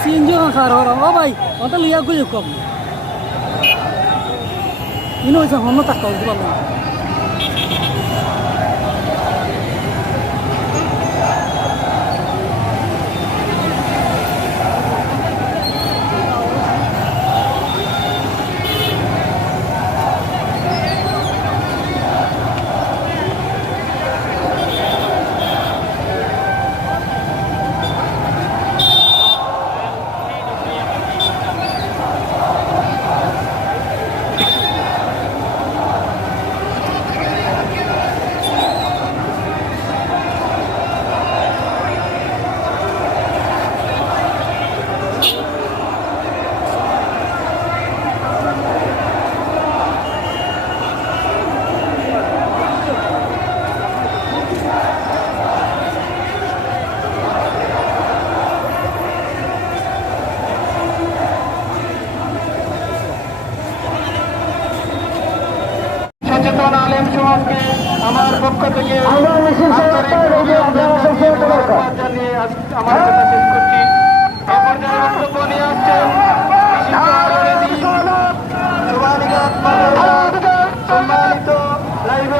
CNG খার ও ভাই ওটা লিয়া গুলি কম ইনো হইছে হন্ন টাকা দিলাম না সচেতন আলেম সমাজকে আমার পক্ষ থেকে জানিয়ে আমার কথা শেষ করছি। এ পর্যায়ে বক্তব্য নিয়ে আসছেন সম্মানিত লাইভে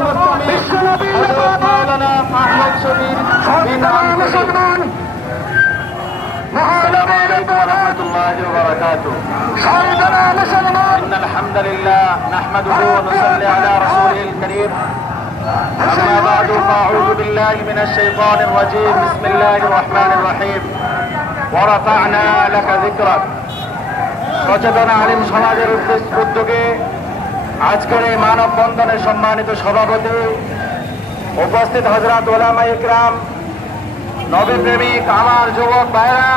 মাওলানা আহমদ শবীর إن الحمد لله نحمده ونصلي على رسوله الكريم أما بعد فأعوذ بالله من الشيطان الرجيم بسم الله الرحمن الرحيم ورفعنا لك ذكرك সচেতন আলিম সমাজের উদ্যোগে আজকের এই মানববন্ধনের সম্মানিত সভাপতি উপস্থিত হযরত উলামায়ে ইকরাম নবী প্রেমিক আমার যুবক ভাইরা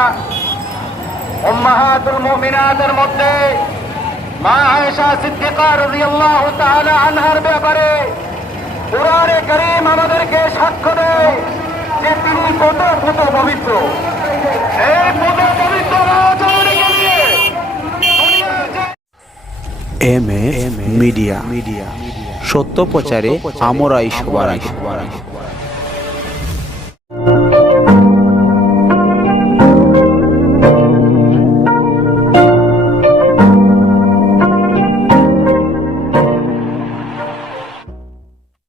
উম্মাহাতুল মুমিনাতের মধ্যে মা আয়েশা সিদ্দিকা রাদিয়াল্লাহু তাআলা আনহার ব্যাপারে কুরআনে কারীম আমাদেরকে সাক্ষ্য দেয় যে তিনি কত পবিত্র। এই পবিত্র রাজনীতিকে নিয়ে এম এ মিডিয়া সত্য প্রচারে আমরাই সবার আগে।